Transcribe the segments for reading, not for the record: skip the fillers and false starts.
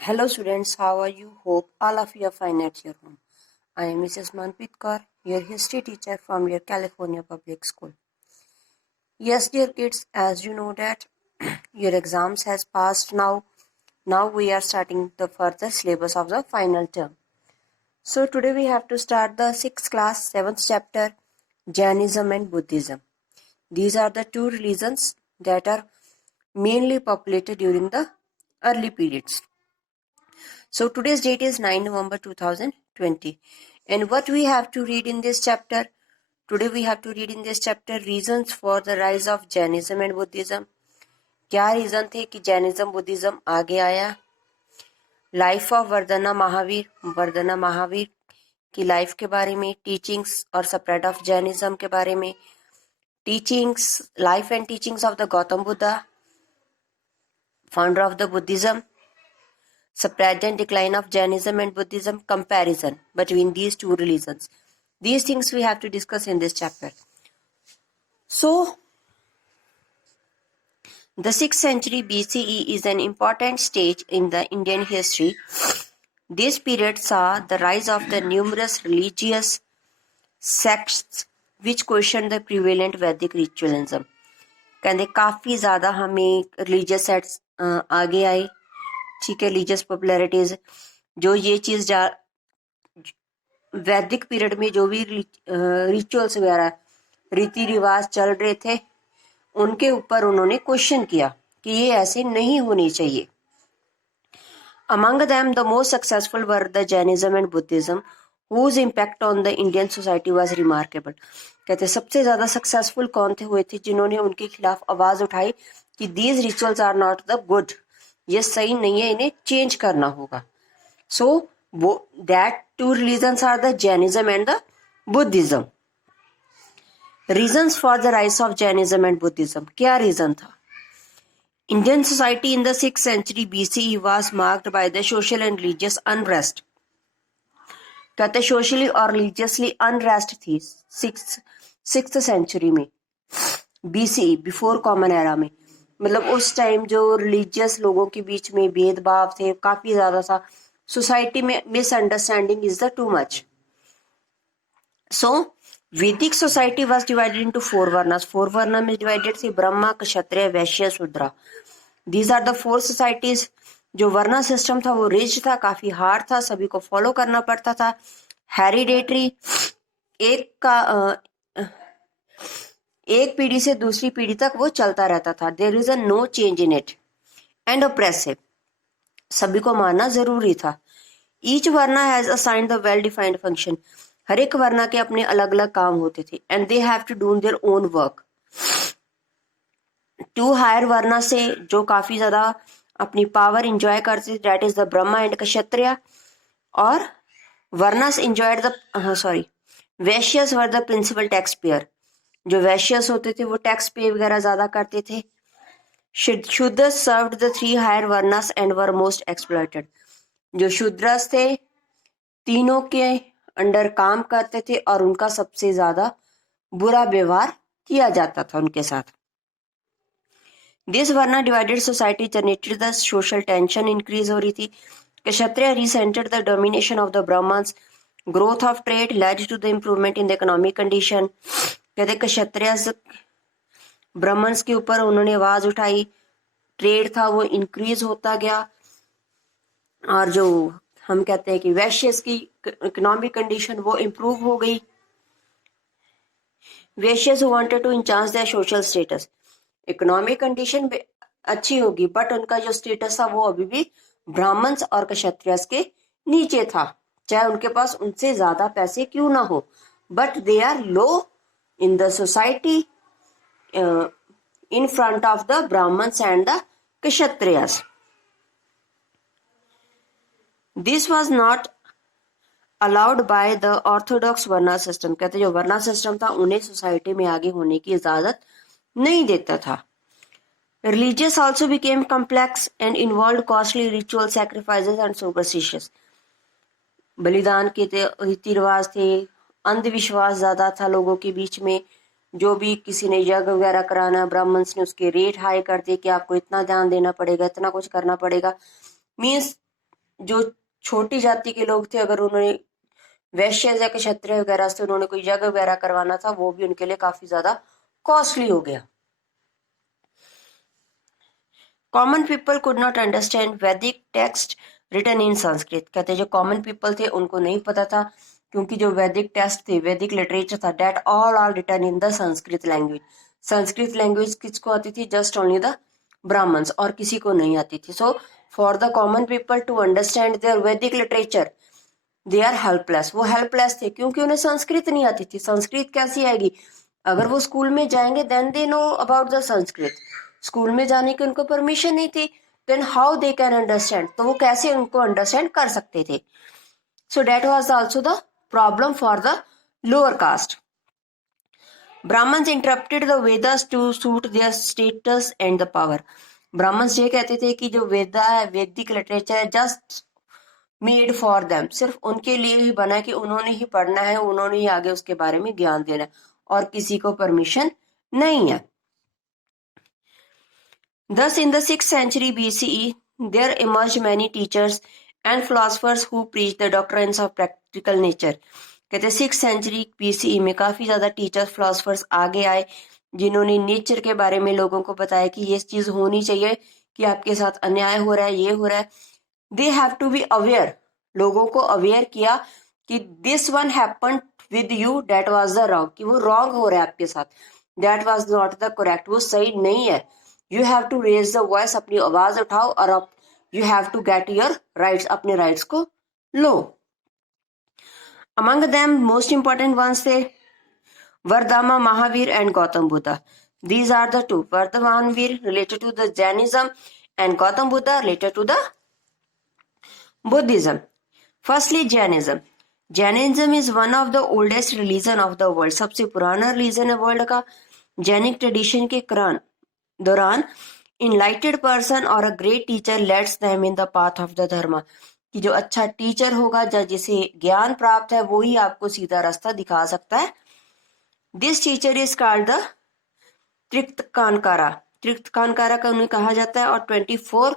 Hello students, how are you? Hope all of you are fine at your home. I am Mrs. Manpreet Kaur, your history teacher from your California Public School. Yes, dear kids, as you know that your exams has passed now. Now we are starting the further syllabus of the final term. So today we have to start the 6th class, 7th chapter, Jainism and Buddhism. These are the two religions that are mainly populated during the early periods. So today's date is 9 November 2020. And what we have to read in this chapter? Today we have to read in this chapter reasons for the rise of Jainism and Buddhism. क्या reason थे कि Jainism Buddhism आगे आया? Life of Vardhana Mahavir की life के बारे में, teachings और स्प्रेड ऑफ जैनिज्म के बारे में, teachings, life and teachings of the Gautam Buddha, founder of the Buddhism, spread and decline of Jainism and Buddhism, comparison between these two religions. These things we have to discuss in this chapter. So, the 6th century BCE is an important stage in the Indian history. This period saw the rise of the numerous religious sects which questioned the prevalent Vedic ritualism. कहते काफ़ी ज़्यादा हमें religious sects आगे आए, ठीक है, religious पॉपुलैरिटीज, जो ये चीज वैदिक पीरियड में जो भी रिचुअल्स वगैरह रीति रिवाज चल रहे थे उनके ऊपर उन्होंने क्वेश्चन किया कि ये ऐसे नहीं होने चाहिए. Among them the most successful were the Jainism and Buddhism whose impact on the Indian society was remarkable. कहते सबसे ज्यादा सक्सेसफुल कौन थे हुए थे जिन्होंने उनके खिलाफ आवाज उठाई कि these rituals are not the good, ये सही नहीं है, इन्हें चेंज करना होगा. So that two religions are the Jainism and the Buddhism. Reasons for the rise of Jainism and Buddhism. क्या रीजन था? Indian society in the 6th century BCE was marked by the social and religious unrest. कहते socially और religiously unrest थी 6th century में, BCE before common era में. मतलब उस time जो रिलीजियस लोगों के बीच में भेदभाव थे काफी ज्यादा था. सोसाइटी में misunderstanding is the too much. So Vedic society was divided into 4 varnas. 4 varna में डिवाइडेड थी Brahma, Kshatriya, Vaishya, Shudra. These are the 4 societies. जो वर्ना सिस्टम था वो रिज था, काफी हार्ड था, सभी को फॉलो करना पड़ता था. हेरिडेटरी, एक पीढ़ी से दूसरी पीढ़ी तक वो चलता रहता था. There is a no change in it. And oppressive, सभी को मानना जरूरी था. Each varna has assigned the well defined function. हर एक वर्ना के अपने अलग अलग काम होते थे. And they have to do their own work. 2 higher varna से जो काफी ज्यादा अपनी पावर इंजॉय करते थे, that is the Brahma and Kshatriya. और varnas enjoyed the Vaishyas were the principal tax payer. जो वैश्यस होते थे वो टैक्स पे वगैरह ज्यादा करते थे. Shudras served the 3 higher varnas and were most exploited. जो शूद्रस थे तीनों के अंडर काम करते थे और उनका सबसे ज्यादा बुरा व्यवहार किया जाता था उनके साथ. This varna divided society generated the social tension increase हो रही थी. Kshatriya resented the domination of the Brahmans. Growth of trade led to the improvement in the economic condition. कहते क्षत्रिय ब्राह्मण्स के ऊपर उन्होंने आवाज उठाई, ट्रेड था वो इंक्रीज होता गया. और जो हम कहते हैं कि वैश्यस की इकोनॉमिक कंडीशन वो इम्प्रूव हो गई. Vaishyas who wanted to enhance their social status. Economic condition अच्छी होगी बट उनका जो स्टेटस था वो अभी भी ब्राह्मण्स और क्षत्रियस के नीचे था, चाहे उनके पास उनसे ज्यादा पैसे क्यों ना हो, but they are low in the society in front of the Brahmins and the Kshatriyas. This was not allowed by the orthodox Varna system. कहते जो वर्ना सिस्टम था उन्हें सोसाइटी में आगे होने की इजाजत नहीं देता था. Religious also became complex and involved costly ritual sacrifices and superstitions. बलिदान के रीति रिवाज थे, अंधविश्वास ज्यादा था लोगों के बीच में. जो भी किसी ने यज्ञ वगैरह कराना, ब्राह्मण्स ने उसके रेट हाई कर दिए कि आपको इतना ध्यान देना पड़ेगा, इतना कुछ करना पड़ेगा. मीन्स जो छोटी जाति के लोग थे, अगर उन्होंने वैश्य या क्षत्रिय वगैरह से उन्होंने कोई यज्ञ वगैरह करवाना था, वो भी उनके लिए काफी ज्यादा कॉस्टली हो गया। Common people could not understand वैदिक टेक्स्ट रिटन इन संस्कृत। कहते जो कॉमन पीपल थे उनको नहीं पता था, क्योंकि जो वैदिक टेक्स्ट थे, वैदिक लिटरेचर था, that all are written in the Sanskrit language. Sanskrit language किसको आती थी? जस्ट ओनली द ब्राह्मण्स, और किसी को नहीं आती थी। So for the common people to understand their Vedic literature they are helpless. वो हेल्पलेस थे क्योंकि उन्हें संस्कृत नहीं आती थी। संस्कृत कैसी आएगी? अगर वो स्कूल में जाएंगे then they know about the Sanskrit. School में जाने की उनको परमिशन नहीं थी, then how they can understand? तो वो कैसे उनको अंडरस्टैंड कर सकते थे? So that was also the problem for the lower caste. Brahmans interpreted the Vedas to suit their status and the power. Brahmans ये कहते थे कि जो वेदा है, वैदिक लिटरेचर है, जस्ट मेड फॉर देम, सिर्फ उनके लिए ही बना है कि उन्होंने ही पढ़ना है, उन्होंने ही आगे उसके बारे में ज्ञान देना है, और किसी को परमिशन नहीं है। Thus, in the 6th century BCE, there emerged many teachers and philosophers who preached the doctrines of practical nature. कहते 6th century BCE में काफी ज्यादा टीचर्स फिलोसफर्स आगे आए, जिन्होंने नेचर के बारे में लोगों को बताया कि ये चीज होनी चाहिए, कि आपके साथ अन्याय हो रहा है, ये हो रहा है। They have to be aware, लोगों को अवेयर किया कि this one happened with you, that was the wrong, कि वो रॉन्ग हो रहा है आपके साथ, that was not the correct, वो सही नहीं है। You have to raise the voice, अपनी आवाज उठाओ, और you have to get your rights, अपने राइट्स को लो। Among them most important ones थे Vardhama, Mahavir and Gautam Buddha. These are the two. Vardhama Mahavir related to the Jainism and Gautam Buddha related to the Buddhism. Firstly, Jainism. Jainism is one of the oldest religion of the world. सबसे पुराना religion है world का। जैनिक tradition के दौरान enlightened person or a great teacher leads them in the path of the dharma. कि जो अच्छा teacher होगा, जिसे ज्ञान प्राप्त है, वो ही आपको सीधा रास्ता दिखा सकता है। This teacher is called the त्रिक्तकानकारा। त्रिक्तकानकारा का उन्हें कहा जाता है। और 24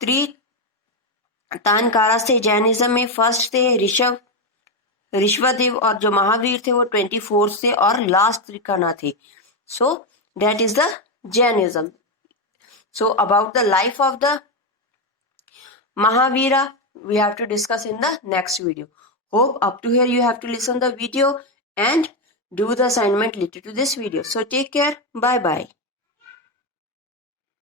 त्रितानकारा से जैनिज्म में फर्स्ट थे ऋषभदेव, और जो महावीर थे वो 24 से, और लास्ट त्रिकाना थे। So that is the Jainism. So about the life of the Mahavira we have to discuss in the next video. Hope up to here you have to listen the video and do the assignment related to this video. So take care. Bye bye.